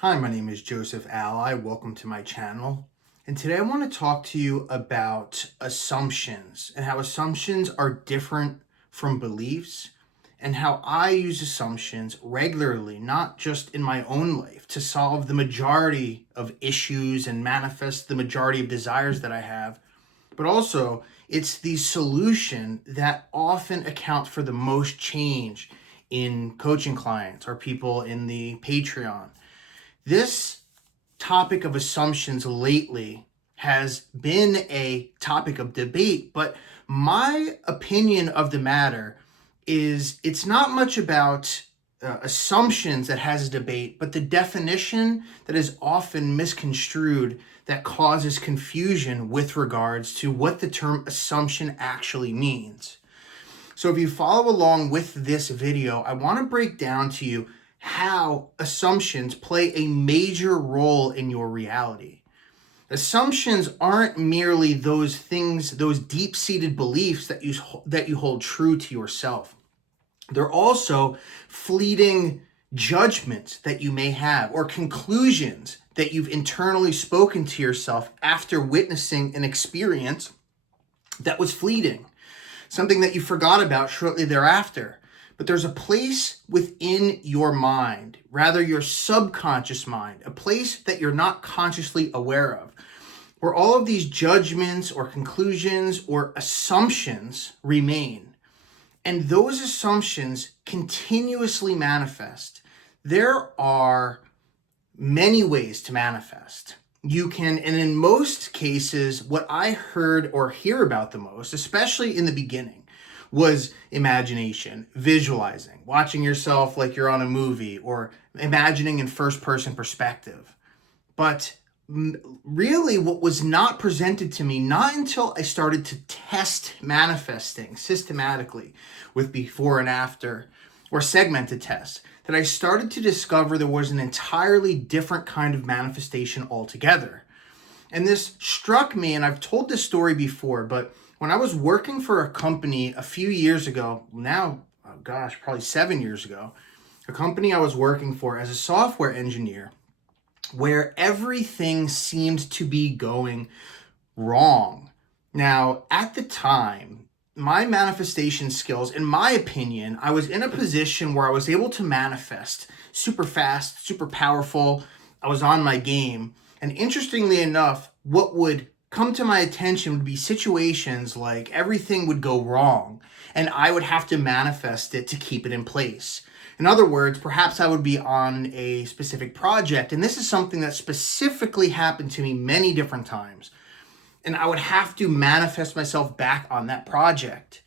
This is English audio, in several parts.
Hi, my name is Joseph Alai. Welcome to my channel. And today I want to talk to you about assumptions and how assumptions are different from beliefs and how I use assumptions regularly, not just in my own life, to solve the majority of issues and manifest the majority of desires that I have, but also it's the solution that often accounts for the most change in coaching clients or people in the Patreon. This topic of assumptions lately has been a topic of debate, but my opinion of the matter is it's not much about assumptions that has a debate, but the definition that is often misconstrued that causes confusion with regards to what the term assumption actually means. So if you follow along with this video, I want to break down to you how assumptions play a major role in your reality. Assumptions aren't merely those things, those deep-seated beliefs that you hold true to yourself. They're also fleeting judgments that you may have or conclusions that you've internally spoken to yourself after witnessing an experience that was fleeting, something that you forgot about shortly thereafter. But there's a place within your mind, rather your subconscious mind, a place that you're not consciously aware of, where all of these judgments or conclusions or assumptions remain. And those assumptions continuously manifest. There are many ways to manifest. You can, and in most cases, what I heard or hear about the most, especially in the beginning, was imagination, visualizing, watching yourself like you're on a movie, or imagining in first-person perspective. But really what was not presented to me, not until I started to test manifesting systematically with before and after, or segmented tests, that I started to discover there was an entirely different kind of manifestation altogether. And this struck me, and I've told this story before, but when I was working for a company a few years ago, now, oh gosh, probably 7 years ago, a company I was working for as a software engineer, where everything seemed to be going wrong. Now, at the time, my manifestation skills, in my opinion, I was in a position where I was able to manifest super fast, super powerful. I was on my game. And interestingly enough, what would come to my attention would be situations like everything would go wrong and I would have to manifest it to keep it in place. In other words, perhaps I would be on a specific project, and this is something that specifically happened to me many different times, and I would have to manifest myself back on that project.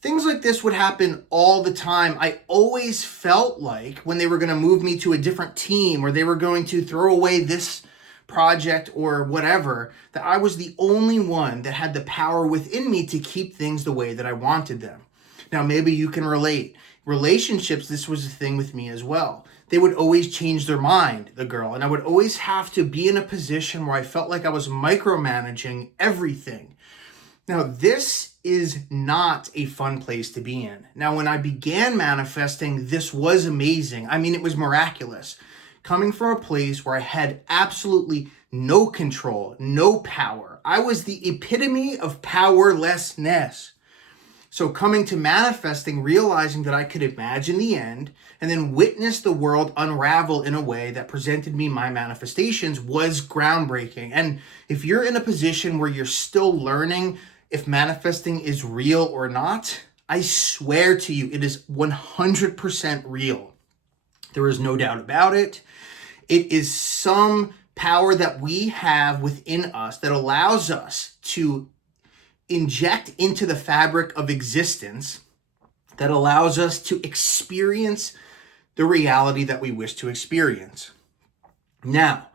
Things like this would happen all the time. I always felt like when they were going to move me to a different team or they were going to throw away this project or whatever, that I was the only one that had the power within me to keep things the way that I wanted them. Now, maybe you can relate. Relationships, this was a thing with me as well. They would always change their mind, the girl, and I would always have to be in a position where I felt like I was micromanaging everything. Now, this is not a fun place to be in. Now, when I began manifesting, this was amazing. I mean, it was miraculous. Coming from a place where I had absolutely no control, no power. I was the epitome of powerlessness. So coming to manifesting, realizing that I could imagine the end and then witness the world unravel in a way that presented me my manifestations was groundbreaking. And if you're in a position where you're still learning if manifesting is real or not, I swear to you, it is 100% real. There is no doubt about it. It is some power that we have within us that allows us to inject into the fabric of existence, that allows us to experience the reality that we wish to experience. Now,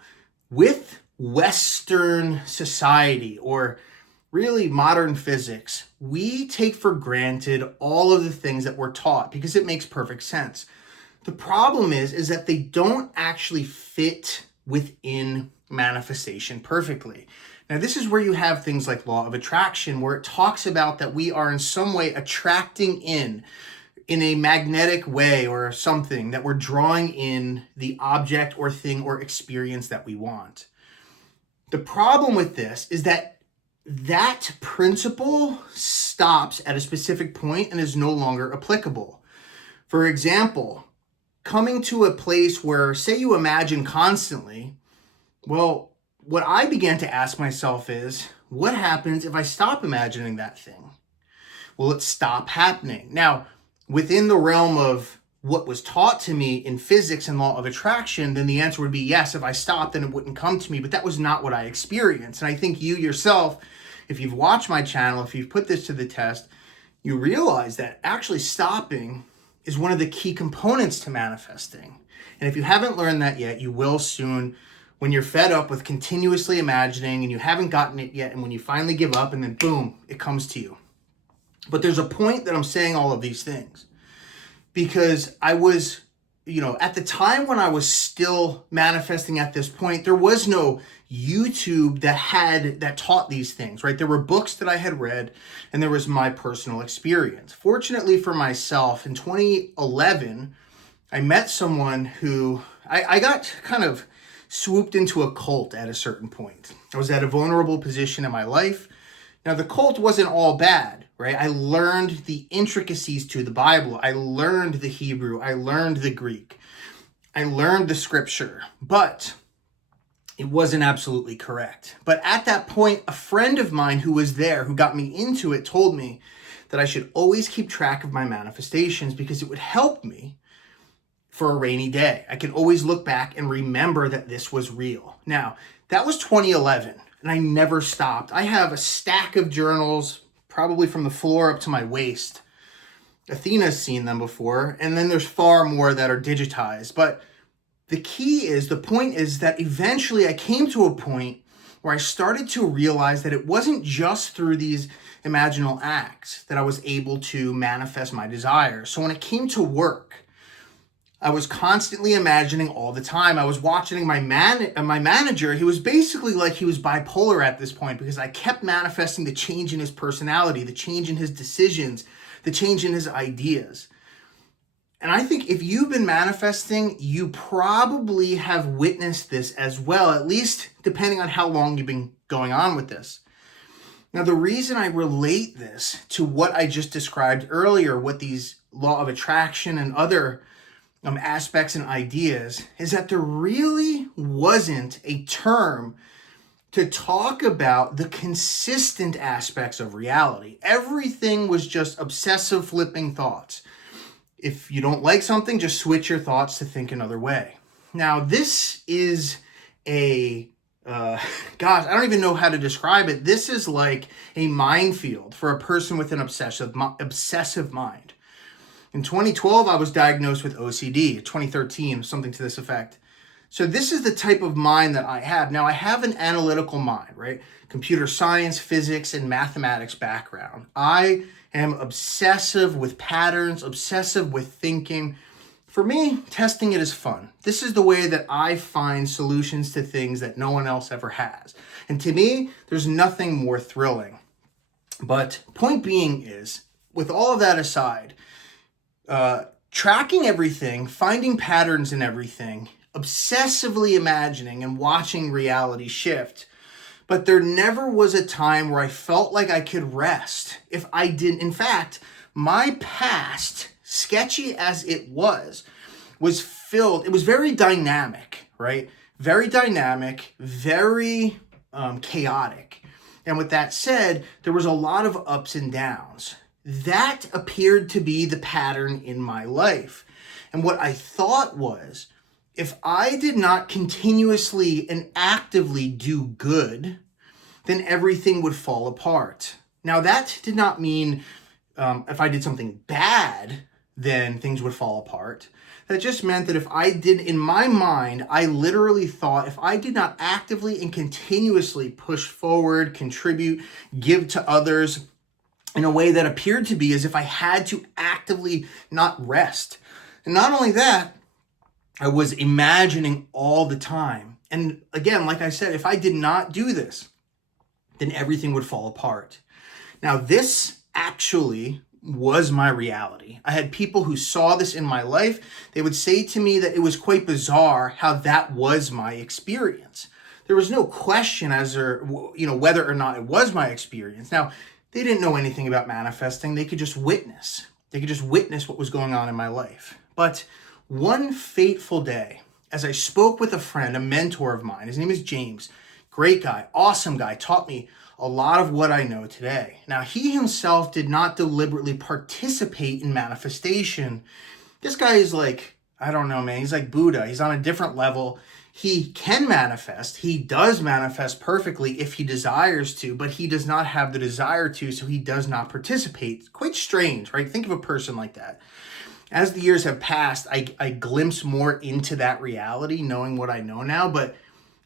with Western society, or really modern physics, we take for granted all of the things that we're taught because it makes perfect sense. The problem is that they don't actually fit within manifestation perfectly. Now, this is where you have things like law of attraction, where it talks about that we are in some way attracting in in a magnetic way or something, that we're drawing in the object or thing or experience that we want. The problem with this is that that principle stops at a specific point and is no longer applicable. For example, coming to a place where, say you imagine constantly, well, what I began to ask myself is, what happens if I stop imagining that thing? Will it stop happening? Now, within the realm of what was taught to me in physics and law of attraction, then the answer would be yes. If I stopped, then it wouldn't come to me. But that was not what I experienced. And I think you yourself, if you've watched my channel, if you've put this to the test, you realize that actually stopping is one of the key components to manifesting. And if you haven't learned that yet, you will soon, when you're fed up with continuously imagining and you haven't gotten it yet, and when you finally give up and then boom, it comes to you. But there's a point that I'm saying all of these things because I was, at the time when I was still manifesting at this point, there was no YouTube that taught these things, right? There were books that I had read and there was my personal experience. Fortunately for myself, in 2011, I met someone who I got kind of swooped into a cult at a certain point. I was at a vulnerable position in my life. Now, the cult wasn't all bad, right? I learned the intricacies to the Bible. I learned the Hebrew. I learned the Greek. I learned the scripture, but it wasn't absolutely correct. But at that point, a friend of mine who was there, who got me into it, told me that I should always keep track of my manifestations because it would help me for a rainy day. I could always look back and remember that this was real. Now, that was 2011. And I never stopped. I have a stack of journals, probably from the floor up to my waist. Athena's seen them before, and then there's far more that are digitized. But the point is that eventually I came to a point where I started to realize that it wasn't just through these imaginal acts that I was able to manifest my desires. So when it came to work, I was constantly imagining all the time. I was watching my manager. He was basically like he was bipolar at this point because I kept manifesting the change in his personality, the change in his decisions, the change in his ideas. And I think if you've been manifesting, you probably have witnessed this as well, at least depending on how long you've been going on with this. Now, the reason I relate this to what I just described earlier, what these law of attraction and other aspects and ideas, is that there really wasn't a term to talk about the consistent aspects of reality. Everything was just obsessive flipping thoughts. If you don't like something, just switch your thoughts to think another way. Now, this is I don't even know how to describe it. This is like a minefield for a person with an obsessive mind. In 2012, I was diagnosed with OCD. 2013, something to this effect. So this is the type of mind that I have. Now, I have an analytical mind, right? Computer science, physics, and mathematics background. I am obsessive with patterns, obsessive with thinking. For me, testing it is fun. This is the way that I find solutions to things that no one else ever has. And to me, there's nothing more thrilling. But point being is, with all of that aside, tracking everything, finding patterns in everything, obsessively imagining and watching reality shift. But there never was a time where I felt like I could rest if I didn't. In fact, my past, sketchy as it was filled. It was very dynamic, right? Very dynamic, very chaotic. And with that said, there was a lot of ups and downs. That appeared to be the pattern in my life. And what I thought was, if I did not continuously and actively do good, then everything would fall apart. Now, that did not mean if I did something bad, then things would fall apart. That just meant that if I did, in my mind, I literally thought if I did not actively and continuously push forward, contribute, give to others, in a way that appeared to be as if I had to actively not rest. And not only that, I was imagining all the time. And again, like I said, if I did not do this, then everything would fall apart. Now, this actually was my reality. I had people who saw this in my life. They would say to me that it was quite bizarre how that was my experience. There was no question as to, whether or not it was my experience. Now, they didn't know anything about manifesting. They could just witness. They could just witness what was going on in my life. But one fateful day, as I spoke with a friend, a mentor of mine, his name is James, great guy, awesome guy, taught me a lot of what I know today. Now, he himself did not deliberately participate in manifestation. This guy is like, I don't know, man, he's like Buddha. He's on a different level. He can manifest. He does manifest perfectly if he desires to, but he does not have the desire to, so he does not participate. Quite strange, right? Think of a person like that. As the years have passed, I glimpse more into that reality, knowing what I know now, but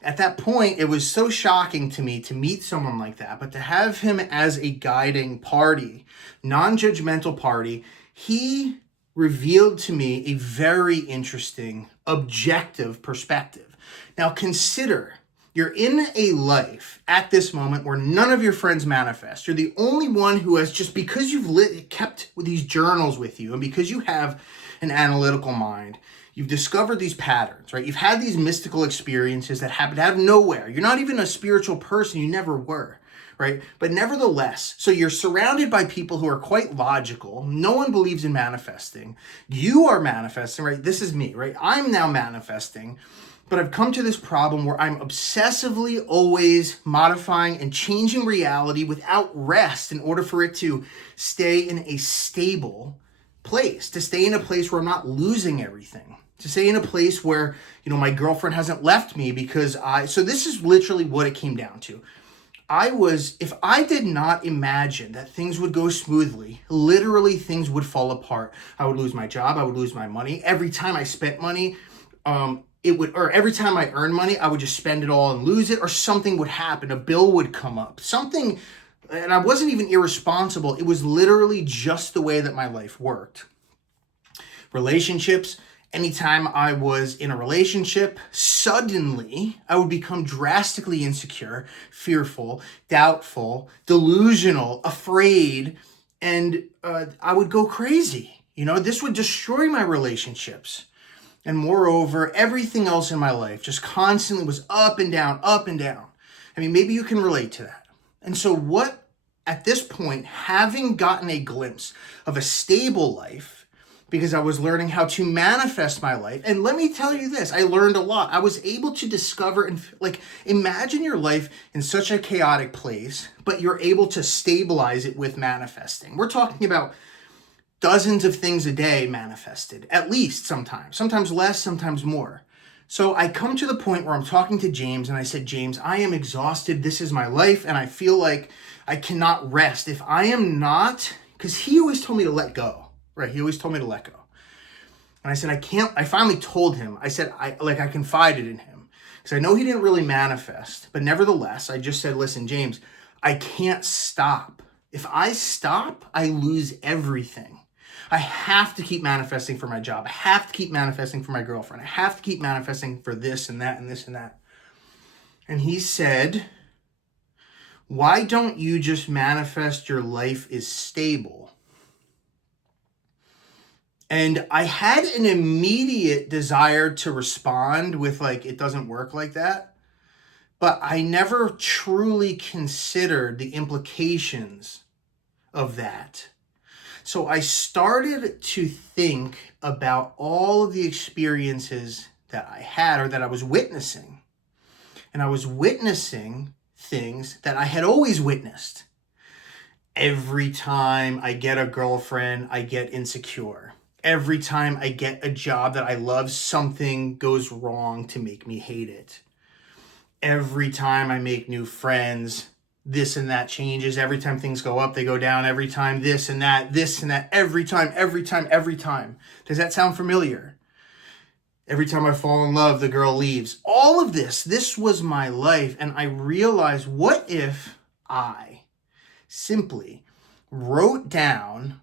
at that point, it was so shocking to me to meet someone like that, but to have him as a guiding party, non-judgmental party, he revealed to me a very interesting, objective perspective. Now consider, you're in a life at this moment where none of your friends manifest. You're the only one who has, just because you've kept these journals with you and because you have an analytical mind, you've discovered these patterns, right? You've had these mystical experiences that happen out of nowhere. You're not even a spiritual person. You never were, right? But nevertheless, so you're surrounded by people who are quite logical. No one believes in manifesting. You are manifesting, right? This is me, right? I'm now manifesting, but I've come to this problem where I'm obsessively always modifying and changing reality without rest in order for it to stay in a stable place, to stay in a place where I'm not losing everything. To stay in a place where, my girlfriend hasn't left me so this is literally what it came down to. If I did not imagine that things would go smoothly, literally things would fall apart. I would lose my job. I would lose my money. Every time I spent money, every time I earned money, I would just spend it all and lose it, or something would happen. A bill would come up, something, and I wasn't even irresponsible. It was literally just the way that my life worked. Relationships, anytime I was in a relationship, suddenly I would become drastically insecure, fearful, doubtful, delusional, afraid, and I would go crazy. This would destroy my relationships. And moreover, everything else in my life just constantly was up and down, up and down. I mean, maybe you can relate to that. And so at this point, having gotten a glimpse of a stable life, because I was learning how to manifest my life. And let me tell you this, I learned a lot. I was able to discover and imagine your life in such a chaotic place, but you're able to stabilize it with manifesting. We're talking about dozens of things a day manifested, at least sometimes less, sometimes more. So I come to the point where I'm talking to James and I said, James, I am exhausted. This is my life. And I feel like I cannot rest. If I am not, because he always told me to let go. Right, he always told me to let go. And I said, I can't, I finally told him, I said, I confided in him. Because I know he didn't really manifest. But nevertheless, I just said, listen, James, I can't stop. If I stop, I lose everything. I have to keep manifesting for my job. I have to keep manifesting for my girlfriend. I have to keep manifesting for this and that and this and that. And he said, why don't you just manifest your life is stable? And I had an immediate desire to respond with it doesn't work like that. But I never truly considered the implications of that. So I started to think about all of the experiences that I had or that I was witnessing. And I was witnessing things that I had always witnessed. Every time I get a girlfriend, I get insecure. Every time I get a job that I love, something goes wrong to make me hate it. Every time I make new friends, this and that changes. Every time things go up, they go down. Every time this and that, every time. Does that sound familiar? Every time I fall in love, the girl leaves. All of this was my life. And I realized, what if I simply wrote down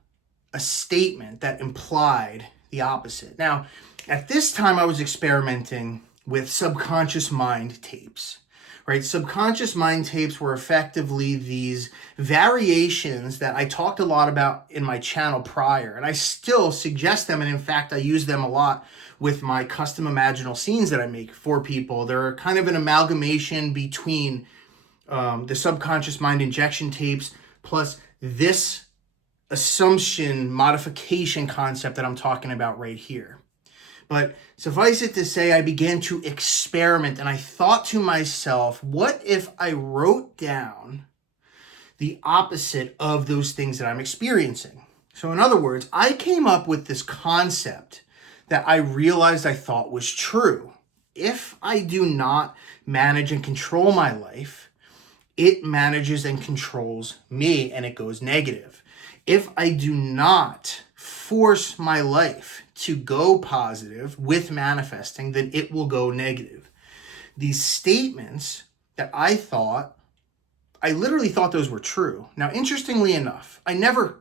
a statement that implied the opposite? Now, at this time, I was experimenting with subconscious mind tapes, right? Subconscious mind tapes were effectively these variations that I talked a lot about in my channel prior, and I still suggest them, and in fact, I use them a lot with my custom Imaginal scenes that I make for people. They're kind of an amalgamation between the subconscious mind injection tapes plus this assumption modification concept that I'm talking about right here. But suffice it to say, I began to experiment, and I thought to myself, what if I wrote down the opposite of those things that I'm experiencing? So in other words, I came up with this concept that I realized I thought was true. If I do not manage and control my life, it manages and controls me, and it goes negative. If I do not force my life to go positive with manifesting, then it will go negative. These statements that I literally thought those were true. Now, interestingly enough, I never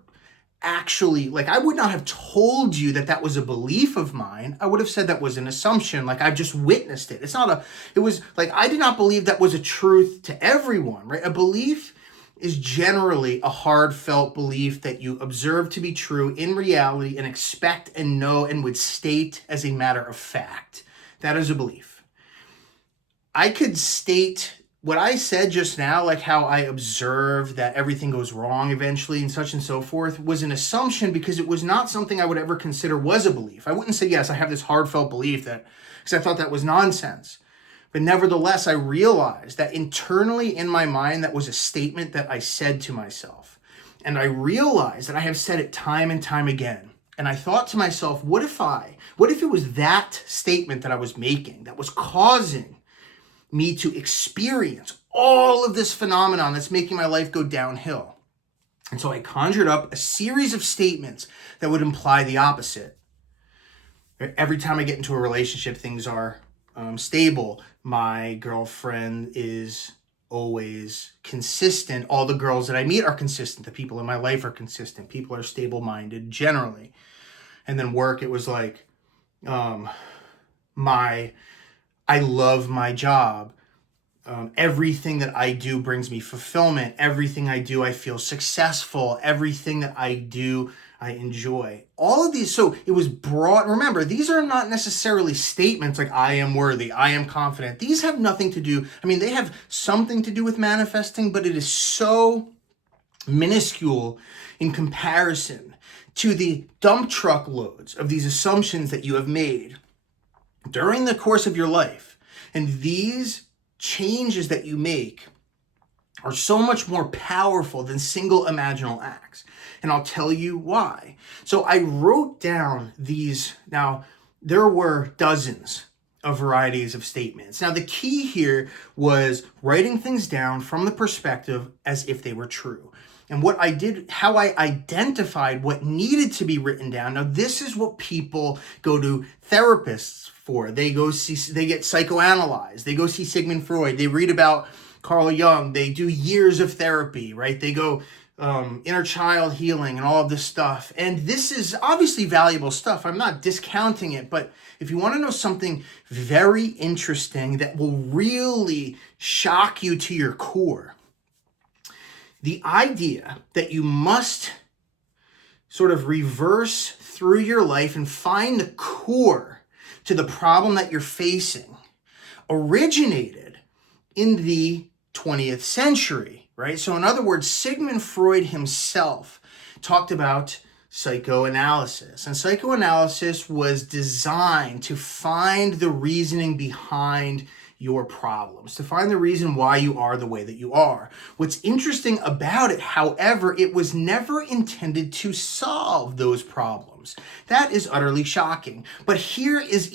actually, I would not have told you that that was a belief of mine. I would have said that was an assumption, I've just witnessed it. It was I did not believe that was a truth to everyone, right? A belief is generally a hard felt belief that you observe to be true in reality and expect and know and would state as a matter of fact. That is a belief. I could state what I said just now, how I observed that everything goes wrong eventually and so forth, was an assumption because it was not something I would ever consider was a belief. I wouldn't say, yes, I have this hard felt belief because I thought that was nonsense. But nevertheless, I realized that internally in my mind, that was a statement that I said to myself. And I realized that I have said it time and time again. And I thought to myself, what if it was that statement that I was making that was causing me to experience all of this phenomenon that's making my life go downhill? And so I conjured up a series of statements that would imply the opposite. Every time I get into a relationship, things are stable. My girlfriend is always consistent. All the girls that I meet are consistent. The people in my life are consistent. People are stable-minded generally. And then work, it was I love my job. Everything that I do brings me fulfillment. Everything I do, I feel successful. Everything that I do, I enjoy. All of these, so it was broad. Remember, these are not necessarily statements like I am worthy, I am confident. These have nothing to do, they have something to do with manifesting, but it is so minuscule in comparison to the dump truck loads of these assumptions that you have made during the course of your life. And these changes that you make are so much more powerful than single imaginal acts. And I'll tell you why. So I wrote down these. Now, there were dozens of varieties of statements. Now, the key here was writing things down from the perspective as if they were true. And what I did, how I identified what needed to be written down. Now, this is what people go to therapists for. They get psychoanalyzed. They go see Sigmund Freud. They read about Carl Jung. They do years of therapy, right? They go inner child healing and all of this stuff. And this is obviously valuable stuff. I'm not discounting it, but if you want to know something very interesting that will really shock you to your core, the idea that you must sort of reverse through your life and find the core to the problem that you're facing originated in the 20th century, right? So in other words, Sigmund Freud himself talked about psychoanalysis. And psychoanalysis was designed to find the reasoning behind your problems, to find the reason why you are the way that you are. What's interesting about it, however, it was never intended to solve those problems. That is utterly shocking. But here is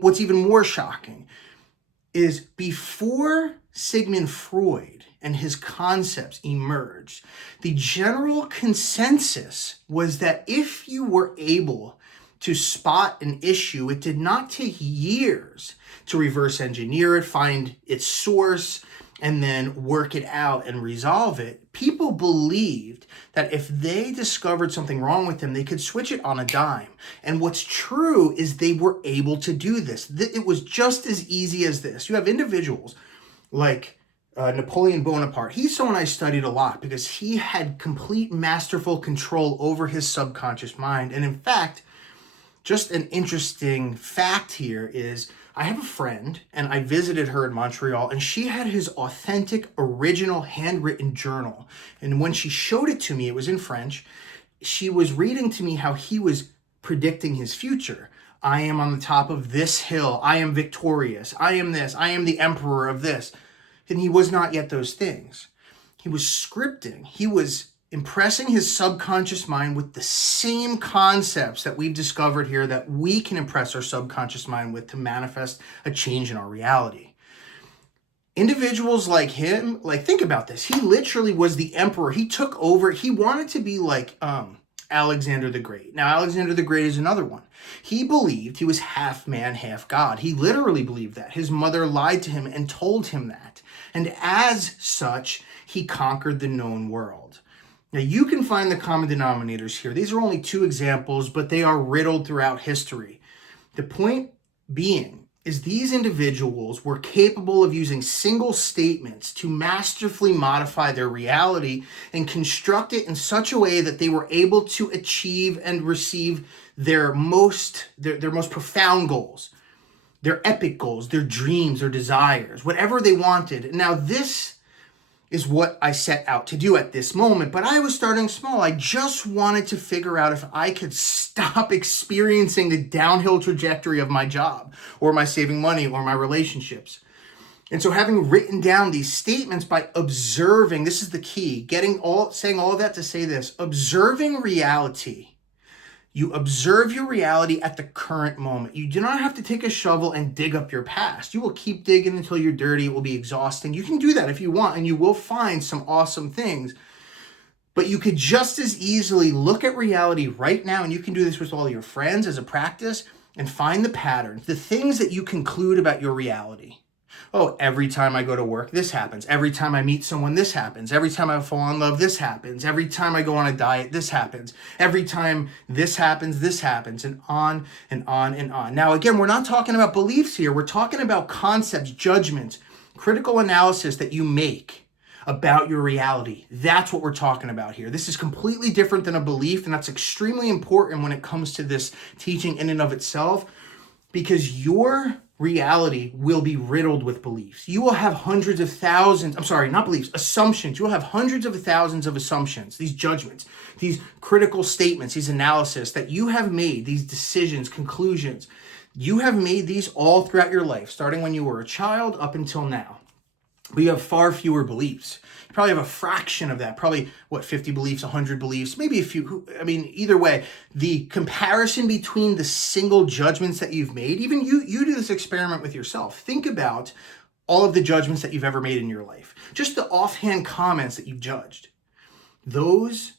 what's even more shocking is before Sigmund Freud and his concepts emerged, the general consensus was that if you were able to spot an issue, it did not take years to reverse engineer it, find its source, and then work it out and resolve it. People believed that if they discovered something wrong with them, they could switch it on a dime. And what's true is they were able to do this. It was just as easy as this. You have individuals like Napoleon Bonaparte. He's someone I studied a lot because he had complete masterful control over his subconscious mind. And in fact, just an interesting fact here is I have a friend and I visited her in Montreal, and she had his authentic, original handwritten journal. And when she showed it to me, it was in French. She was reading to me how he was predicting his future. I am on the top of this hill. I am victorious. I am this. I am the emperor of this. And he was not yet those things. He was scripting. He was impressing his subconscious mind with the same concepts that we've discovered here that we can impress our subconscious mind with to manifest a change in our reality. Individuals like him, like, think about this. He literally was the emperor. He took over. He wanted to be like Alexander the Great. Now, Alexander the Great is another one. He believed he was half man, half God. He literally believed that. His mother lied to him and told him that. And as such, he conquered the known world. Now, you can find the common denominators here. These are only two examples, but they are riddled throughout history. The point being is these individuals were capable of using single statements to masterfully modify their reality and construct it in such a way that they were able to achieve and receive their most profound goals, their epic goals, their dreams, their desires, whatever they wanted. Now, this is what I set out to do at this moment, but I was starting small. I just wanted to figure out if I could stop experiencing the downhill trajectory of my job or my saving money or my relationships. And so having written down these statements by observing, this is the key, saying all of that to say this, observing reality. You observe your reality at the current moment. You do not have to take a shovel and dig up your past. You will keep digging until you're dirty. It will be exhausting. You can do that if you want, and you will find some awesome things. But you could just as easily look at reality right now, and you can do this with all your friends as a practice, and find the patterns, the things that you conclude about your reality. Oh, every time I go to work, this happens. Every time I meet someone, this happens. Every time I fall in love, this happens. Every time I go on a diet, this happens. Every time this happens, and on and on and on. Now, again, we're not talking about beliefs here. We're talking about concepts, judgments, critical analysis that you make about your reality. That's what we're talking about here. This is completely different than a belief, and that's extremely important when it comes to this teaching in and of itself, because your reality will be riddled with beliefs. You will have hundreds of thousands, assumptions. You will have hundreds of thousands of assumptions, these judgments, these critical statements, these analysis that you have made, these decisions, conclusions. You have made these all throughout your life, starting when you were a child up until now. But you have far fewer beliefs. You probably have a fraction of that, probably 50 beliefs, 100 beliefs, maybe a few. Either way, the comparison between the single judgments that you've made, even you do this experiment with yourself. Think about all of the judgments that you've ever made in your life. Just the offhand comments that you've judged. Those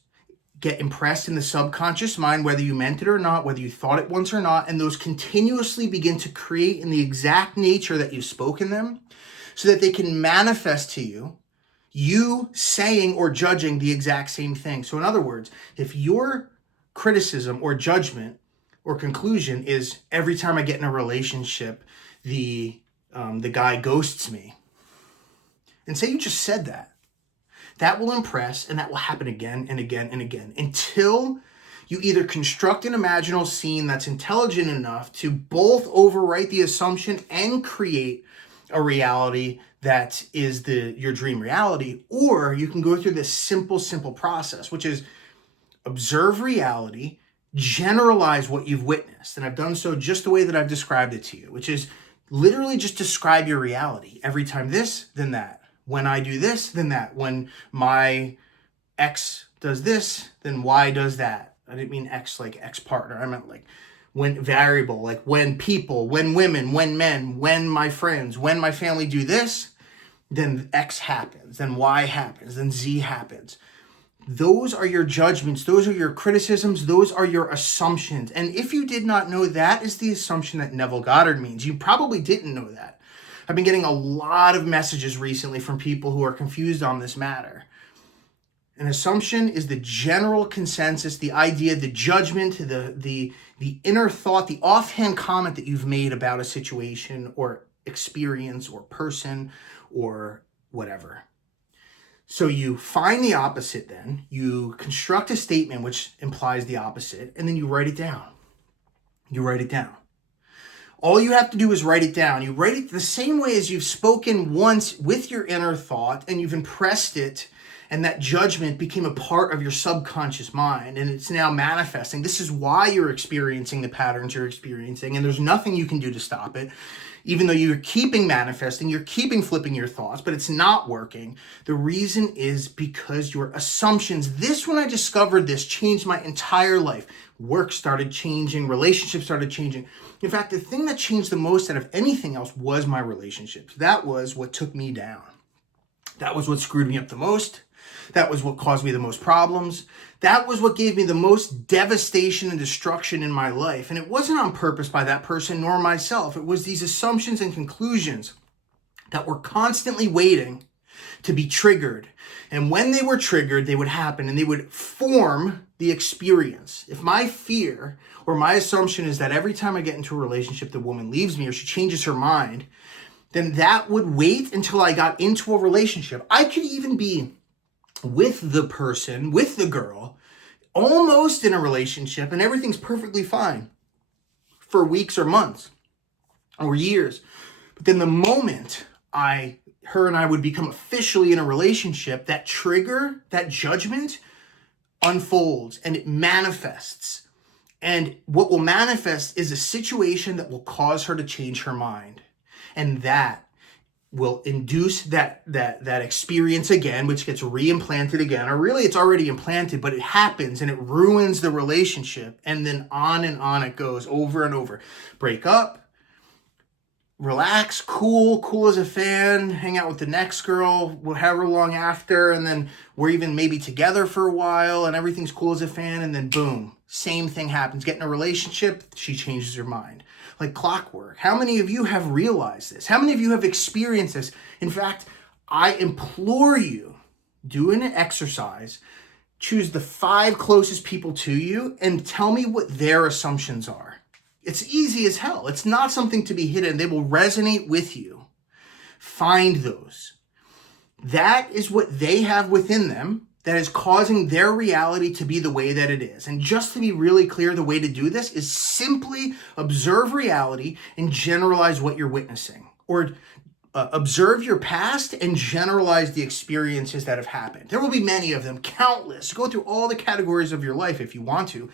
get impressed in the subconscious mind, whether you meant it or not, whether you thought it once or not, and those continuously begin to create in the exact nature that you've spoken them, so that they can manifest to you saying or judging the exact same thing. So in other words, if your criticism or judgment or conclusion is every time I get in a relationship, the guy ghosts me, and say you just said that, that will impress, and that will happen again and again and again until you either construct an imaginal scene that's intelligent enough to both overwrite the assumption and create a reality that is your dream reality, or you can go through this simple process, which is observe reality, generalize what you've witnessed. And I've done so just the way that I've described it to you, which is literally just describe your reality. Every time this, then that. When I do this, then that. When my X does this, then Y does that. I didn't mean X like ex-partner. I meant like when variable, like when people, when women, when men, when my friends, when my family do this, then X happens, then Y happens, then Z happens. Those are your judgments. Those are your criticisms. Those are your assumptions. And if you did not know, that is the assumption that Neville Goddard means. You probably didn't know that. I've been getting a lot of messages recently from people who are confused on this matter. An assumption is the general consensus, the idea, the judgment, the inner thought, the offhand comment that you've made about a situation or experience or person or whatever. So you find the opposite then, you construct a statement which implies the opposite, and then you write it down. You write it down. All you have to do is write it down. You write it the same way as you've spoken once with your inner thought and you've impressed it, and that judgment became a part of your subconscious mind and it's now manifesting. This is why you're experiencing the patterns you're experiencing, and there's nothing you can do to stop it. Even though you're keeping manifesting, you're keeping flipping your thoughts, but it's not working. The reason is because your assumptions, when I discovered this, changed my entire life. Work started changing, relationships started changing. In fact, the thing that changed the most out of anything else was my relationships. That was what took me down. That was what screwed me up the most. That was what caused me the most problems. That was what gave me the most devastation and destruction in my life. And it wasn't on purpose by that person nor myself. It was these assumptions and conclusions that were constantly waiting to be triggered. And when they were triggered, they would happen and they would form the experience. If my fear or my assumption is that every time I get into a relationship, the woman leaves me or she changes her mind, then that would wait until I got into a relationship. I could even be with the person, with the girl, almost in a relationship, and everything's perfectly fine for weeks or months or years. But then the moment her and I would become officially in a relationship, that trigger, that judgment unfolds and it manifests. And what will manifest is a situation that will cause her to change her mind. And that will induce that experience again, which gets re-implanted again, or really it's already implanted, but it happens and it ruins the relationship. And then on it goes over and over. Break up, relax, cool as a fan, hang out with the next girl, however long after, and then we're even maybe together for a while and everything's cool as a fan, and then boom, same thing happens. Get in a relationship, she changes her mind. Like clockwork. How many of you have realized this? How many of you have experienced this? In fact, I implore you, do an exercise, choose the 5 closest people to you and tell me what their assumptions are. It's easy as hell. It's not something to be hidden. They will resonate with you. Find those. That is what they have within them that is causing their reality to be the way that it is. And just to be really clear, the way to do this is simply observe reality and generalize what you're witnessing. Or observe your past and generalize the experiences that have happened. There will be many of them, countless. Go through all the categories of your life if you want to.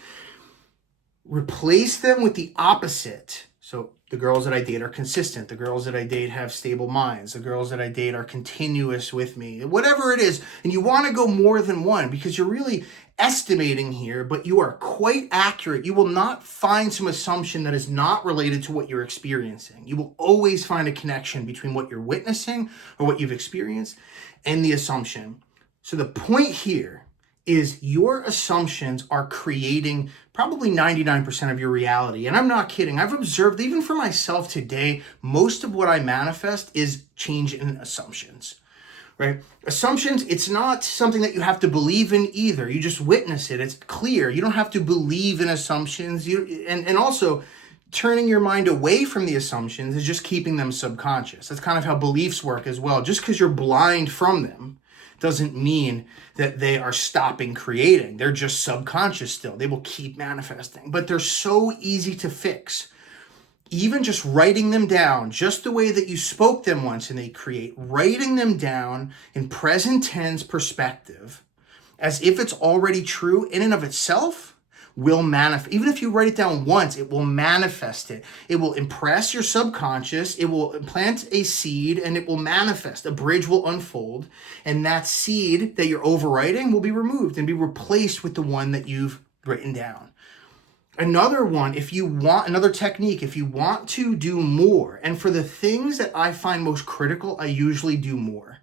Replace them with the opposite. So the girls that I date are consistent. The girls that I date have stable minds. The girls that I date are continuous with me. Whatever it is. And you want to go more than one because you're really estimating here, but you are quite accurate. You will not find some assumption that is not related to what you're experiencing. You will always find a connection between what you're witnessing or what you've experienced and the assumption. So the point here is your assumptions are creating probably 99% of your reality. And I'm not kidding. I've observed, even for myself today, most of what I manifest is change in assumptions, right? Assumptions, it's not something that you have to believe in either. You just witness it. It's clear. You don't have to believe in assumptions. And also, turning your mind away from the assumptions is just keeping them subconscious. That's kind of how beliefs work as well. Just because you're blind from them doesn't mean that they are stopping creating. They're just subconscious still. They will keep manifesting. But they're so easy to fix. Even just writing them down, just the way that you spoke them once and they create, writing them down in present tense perspective, as if it's already true in and of itself, will manifest. Even if you write it down once, it will manifest it. It will impress your subconscious. It will plant a seed and it will manifest. A bridge will unfold and that seed that you're overwriting will be removed and be replaced with the one that you've written down. Another one, another technique, if you want to do more, and for the things that I find most critical, I usually do more.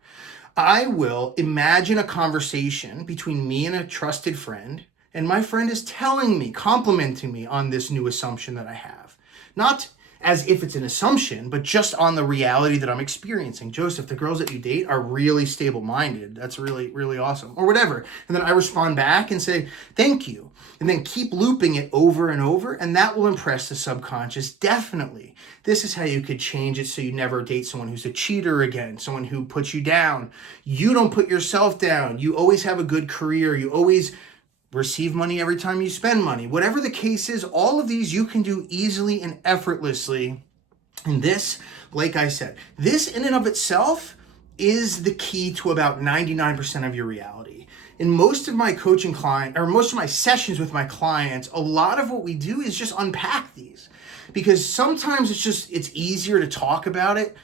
I will imagine a conversation between me and a trusted friend, and my friend is telling me, complimenting me on this new assumption that I have. Not as if it's an assumption, but just on the reality that I'm experiencing. Joseph, the girls that you date are really stable-minded. That's really, really awesome. Or whatever. And then I respond back and say, thank you. And then keep looping it over and over, and that will impress the subconscious, definitely. This is how you could change it so you never date someone who's a cheater again, someone who puts you down. You don't put yourself down. You always have a good career. You always receive money every time you spend money. Whatever the case is, all of these you can do easily and effortlessly. And this, like I said, this in and of itself is the key to about 99% of your reality. In most of my coaching most of my sessions with my clients, a lot of what we do is just unpack these, because sometimes it's easier to talk about it.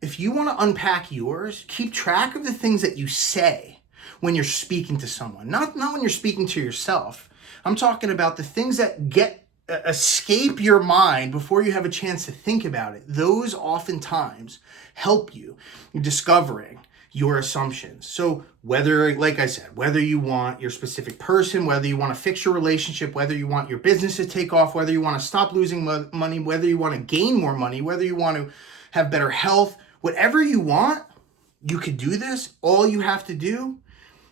If you want to unpack yours, keep track of the things that you say when you're speaking to someone, not when you're speaking to yourself. I'm talking about the things that escape your mind before you have a chance to think about it. Those oftentimes help you in discovering your assumptions. So whether, like I said, whether you want your specific person, whether you want to fix your relationship, whether you want your business to take off, whether you want to stop losing money, whether you want to gain more money, whether you want to have better health, whatever you want, you could do this. All you have to do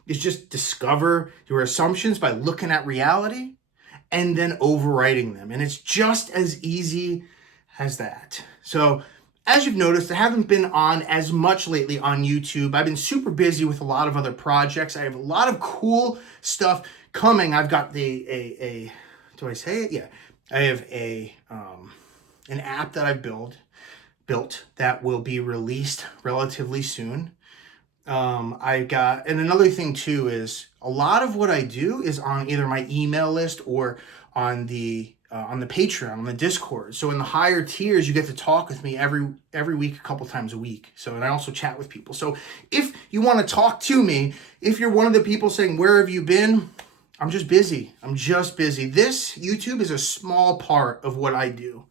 is just discover your assumptions by looking at reality and then overriding them. And it's just as easy as that. So as you've noticed, I haven't been on as much lately on YouTube. I've been super busy with a lot of other projects. I have a lot of cool stuff coming. I've got do I say it? Yeah. I have an app that I've built that will be released relatively soon. And another thing too is a lot of what I do is on either my email list or on the Patreon, on the Discord. So in the higher tiers, you get to talk with me every week, a couple times a week. So, and I also chat with people. So if you want to talk to me, if you're one of the people saying, where have you been? I'm just busy. This YouTube is a small part of what I do.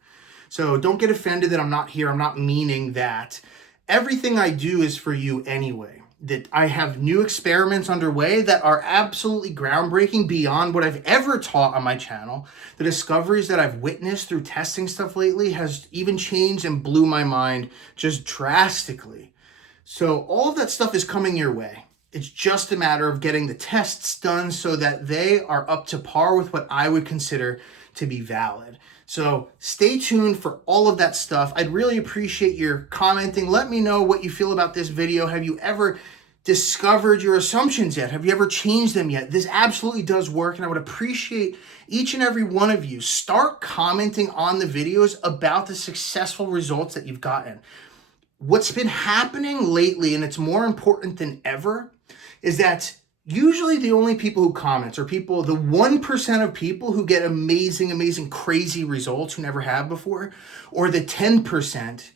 So don't get offended that I'm not here. I'm not meaning that. Everything I do is for you anyway. That I have new experiments underway that are absolutely groundbreaking beyond what I've ever taught on my channel. The discoveries that I've witnessed through testing stuff lately has even changed and blew my mind just drastically. So all of that stuff is coming your way. It's just a matter of getting the tests done so that they are up to par with what I would consider to be valid. So stay tuned for all of that stuff. I'd really appreciate your commenting. Let me know what you feel about this video. Have you ever discovered your assumptions yet? Have you ever changed them yet? This absolutely does work, and I would appreciate each and every one of you. Start commenting on the videos about the successful results that you've gotten. What's been happening lately, and it's more important than ever, is that usually the only people who comment are the 1% of people who get amazing, crazy results who never have before, or the 10%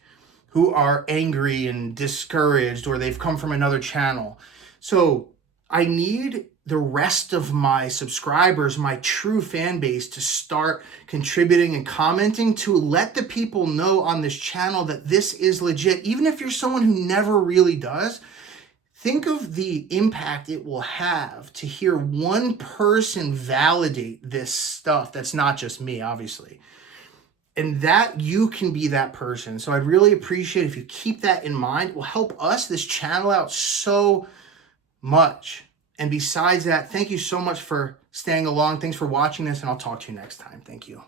who are angry and discouraged, or they've come from another channel. So I need the rest of my subscribers, my true fan base, to start contributing and commenting to let the people know on this channel that this is legit. Even if you're someone who never really does, think of the impact it will have to hear one person validate this stuff. That's not just me, obviously. And that you can be that person. So I'd really appreciate if you keep that in mind. It will help us, this channel, out so much. And besides that, thank you so much for staying along. Thanks for watching this, and I'll talk to you next time. Thank you.